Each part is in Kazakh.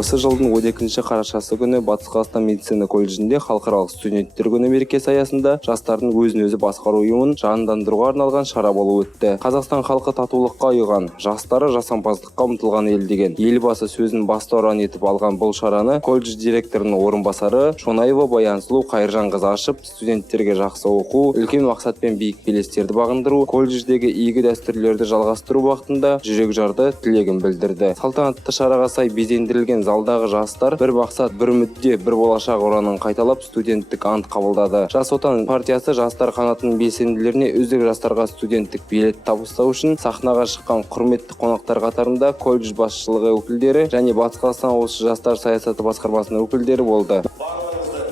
Осы жылдың 12 қарашасы күні Батыс Қазақстан медицина колледжінде халықаралық студенттер күні мерекесі аясында жастардың өзін-өзі басқару ұйымын жандандыруға арналған шара болып өтті. Қазақстан халқы татулыққа ұйыған, жастары жасампаздыққа ұмтылған ел деген елбасы сөзін басты ұран етіп алған бұл шараны колледж директорының орынбасары Шонаева Баянсұлу Қайыржанқызы ашып, студенттерге жақсы оқу, үлкен мақсатпен биік белестерді бағындыру, колледждегі игі дәстүрлерді жалғастыру бағытында жүрек жарды тілегін білдірді. Салтанатты шараға сай безендірілген залдағы жастар бір мақсат, бір мүдде, бір болашақ ұранын қайталап студенттік ант қабылдады. Жас отан партиясы жастар қанатының белсенділеріне үздік жастарға студенттік билет табыстау үшін сахнаға шыққан құрметті қонақтар қатарында колледж басшылығы өкілдері және Батыс Қазақстан облысы жастар саясаты басқармасының өкілдері болды. Барлығыңызды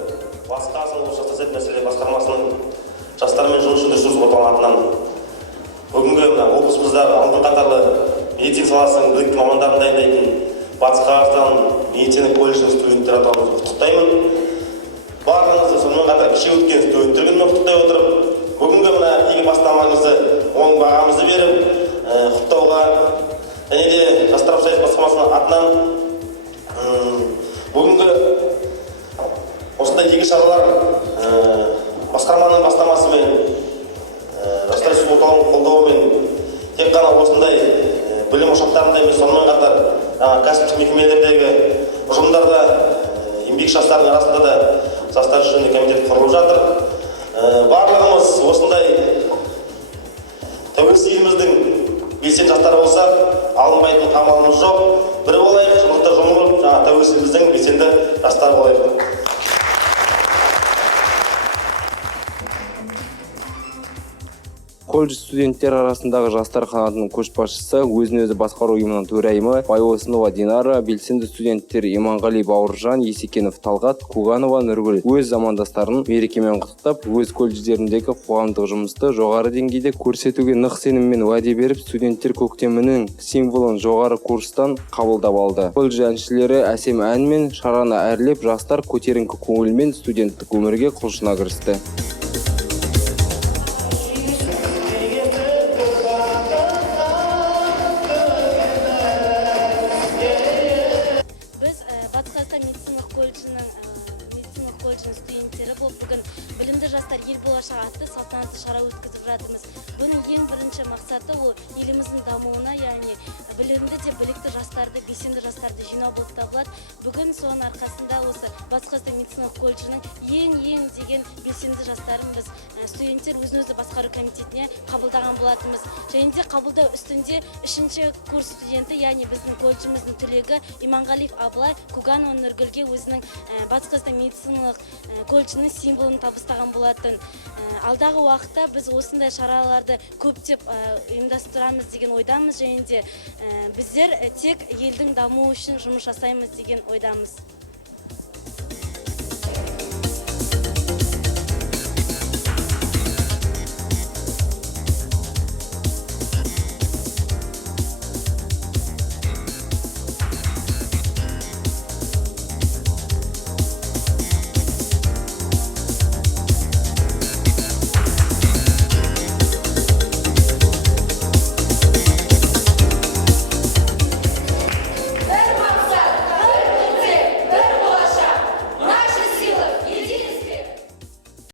Батыс Қазақстан облысы жастар саясаты мәселелері басқармасының жастармен жұмыс жүргізу орталығы атынан бүгінгі облысымыздағы алтын қатарлы медицина саласының білікті мамандарын дайындайтын Батыс Қазақстан медицина колледжінің студенттері атауымызды құттықтаймын. Барлығыңызды сонымен қатар кеше өткен студенттер күнімен құттықтай отырып, бүгінгі игі бастамаңызды оң бағамызды беріп, құттықтауға және де жастар саясаты басқармасының атынан бүгінгі осындай игі шаралар басқарманың бастамасымен, жастар саясаты орталығының қолдауымен тек қана осындай білім ошақтарында емес, сонымен қатар кәсіптік мекемелердегі ұжымдарда еңбек жастардың арасында да жастар жөніндегі комитет құрылып жатыр. Барлығымыз осындай тәуелсіз еліміздің белсенді жастары болсақ, алынбайтын қамалымыз жоқ. Бірі болайық, жұмылдықта жұмылып, тәуелсіздігіміздің белсенді жастары болайық. Колледж студенттер арасындағы жастар қанатының көшбасшысы, өзін-өзі басқару ұйымының төрайымы Байосынова Динара, белсенді студенттер Иманғали Бауыржан, Есекенов Талғат, Куганова Нұргүл өз замандастарын мерекемен құттықтап, өз колледждеріндегі қоғамдық жұмысты жоғары деңгейде көрсетуге нық сеніммен уәде беріп, студенттер көктемінің символын жоғары курстан қабылдап алды. Колледж әншілері әсем әнмен шараны әрлеп, жастар көтеріңкі көңілмен студенттік өмірге құлшына кірісті. колледжінің студенттері болып бүгін білімді жастар ел болашағы атты салтанатты шара өткізіп жатырмыз. Бұның ең бірінші мақсаты ол еліміздің дамуына, яғни білімді де білікті жастарды, белсенді жастарды жинау болып табылады. Бүгін соның арқасында осы Батыс Қазақстан медициналық колледжінің ең деген белсенді жастарын біз студенттер өзін-өзі басқару комитетіне қабылдаған болатынбыз. Және де қабылдау үстінде 3-ші курс студенті, яғни біздің колледжіміздің түлегі Иманғалиев Абылай Куганова Нұргүлге өзінің Батыс Қазақстан медициналық колледжінің символын табыстаған болатын. Алдағы уақытта біз осындай шараларды көптеп ұйымдастырамыз деген ойдамыз, және де біздер тек елдің дамуы үшін жұмыс жасаймыз деген ойдамыз.